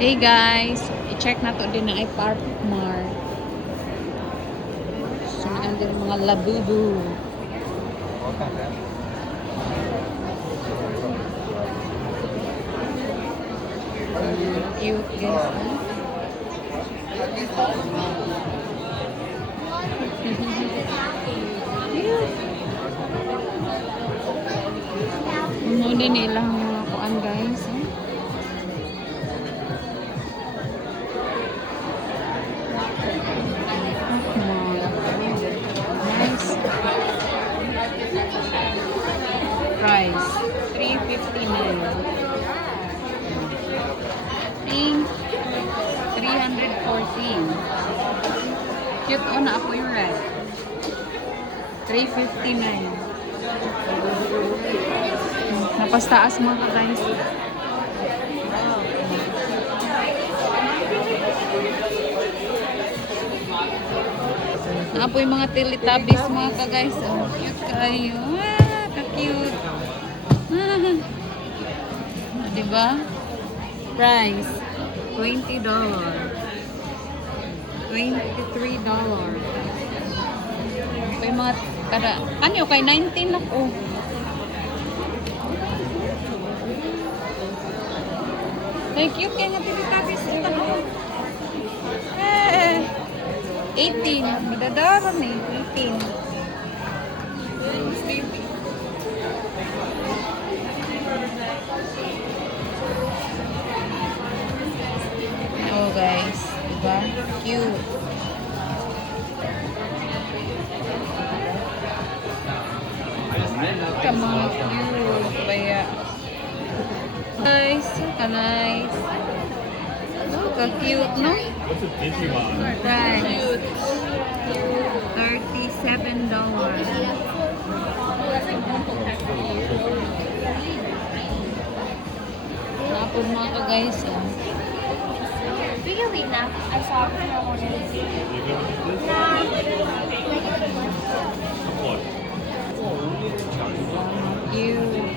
Hey guys, i-check na to din na ay Park Mart. So, nandun mga labubu. Cute guys. Muna nila ang mga kuan guys. Nice. Price $359. Pink 314. Cute o na ako yung red. $359. Napastaas mga guys. Apo yung mga Teletubbies mga ka-guys. Oh, cute kayo. Ah, ka-cute. Diba? Price $20. $23. Apo yung mga kada, ano kay 19 ako. Thank you kaya nga Teletubbies. 18. Madadaran eh. 18. Baby. Oh guys. Diba? Cute. Mga cute. Kaya. Nice. Ka-nice. Oh, ka-cute, no? Price $37. Napod mga ka guys. Really not. I saw her and I wanted to see. Cute.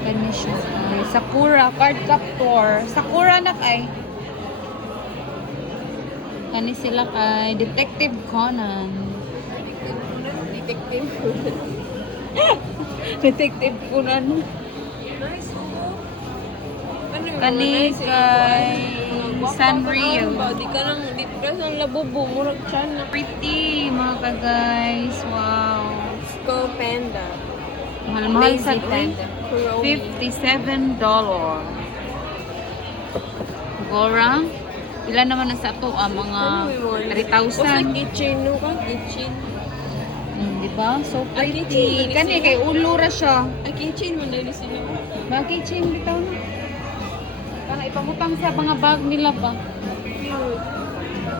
Ganyan siya. Sakura, card captor. Sakura na kay. Kani sila kay Detective Conan. Detective. Detective Conan. Nice. Kani kay Sanrio. Di ka nang depress ang labubo. Murag siya na. Pretty mga ka-guys. Wow. Skull Panda. Mahal-mahal sa Lazy Panda. $57. Gora. Ilan naman na sa ito? Mga 3,000. Kitchen no ka? Kitchen. Diba? So Ay, pretty. kitchen, Kani kay ulura siya. Ay, kitchen mo na sila. Mga kitchen bitaw na. Para ipamutang sa mga bag nila ba? Cute.